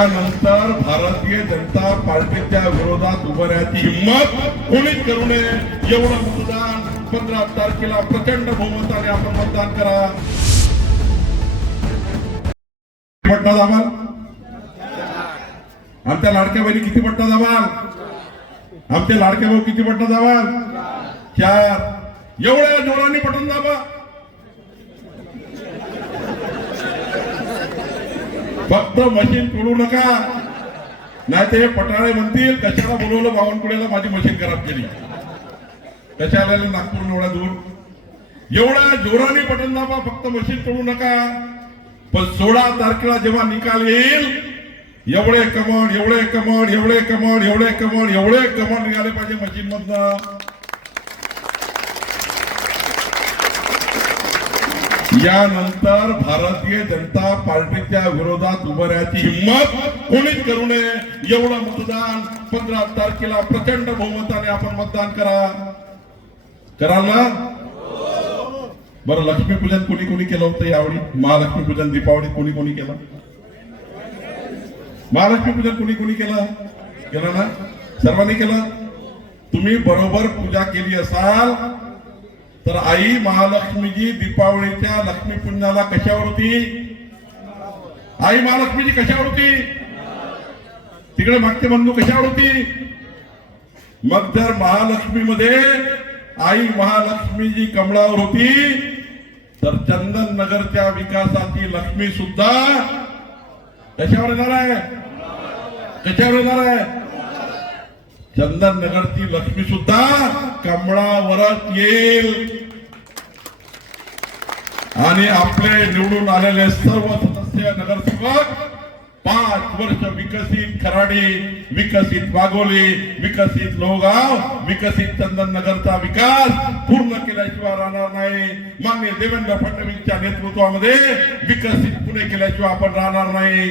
त्यानंतर भारतीय जनता पार्टीच्या विरोधात उभारण्याची हिंमत कोणीच करू नये. एवढं मतदान 15 तारखेला प्रचंड बहुमताने आपण मतदान करा. पट्टा दाबाल आमच्या लाडक्या बहिणी किती पट्टा दाबाल? आमचे लाडके भाऊ किती पट्टा दाबाल? 4. एवढ्या जोराने बटन दाबा. फक्त मशीन तोडू नका, नाही ते पटाळे म्हणतील कशाला बोलवलं बावनकुळेला, माझी मशीन खराब केली. कशाला नागपूर एवढा दूर? एवढ्या जोराने बटन दाबा, फक्त मशीन तोडू नका. पण 16 तारखेला जेव्हा निकाल येईल, एवढे कमळ एवढे कमळ एवढे कमळ एवढे कमळ एवढे कमळ निघाले पाहिजे मशीन मधनं. यानंतर भारतीय जनता पार्टीच्या विरोधात उभारण्याची हिंमत कोणीच करू नये. एवढं मतदान 15 तारखेला प्रचंड बहुमताने आपण मतदान करा. कराल ना? बरं, लक्ष्मीपूजन कोणी कोणी केलं होतं यावेळी? महालक्ष्मीपूजन दीपावलीत कोणी कोणी केलं? महालक्ष्मीपूजन कोणी कोणी केलं? केलं ना? सर्वांनी केलं. तुम्ही बरोबर पूजा केली असाल तर आई महालक्ष्मीजी दीपावलीच्या लक्ष्मीपूजनाला कशावर होती? आई महालक्ष्मीजी कशावर होती? तिकडे मागचे बंधू कशावर होती? मग जर महालक्ष्मीमध्ये आई महालक्ष्मीजी कमळावर होती, तर चंदन नगरच्या विकासाची लक्ष्मी सुद्धा कशावर येणार आहे? कशावर येणार आहे? चंदन नगरची लक्ष्मी सुद्धा कमळावरच येईल. आणि आपले निवडून आलेले सर्व सदस्य नगरसेवक 5 वर्ष विकसित खराडी, विकसित वाघोली, विकसित लोहगाव, विकसित चंदन नगरचा विकास पूर्ण केल्याशिवाय राहणार नाही. माननीय देवेंद्र फडणवीसच्या नेतृत्वामध्ये विकसित पुणे केल्याशिवाय आपण राहणार नाही.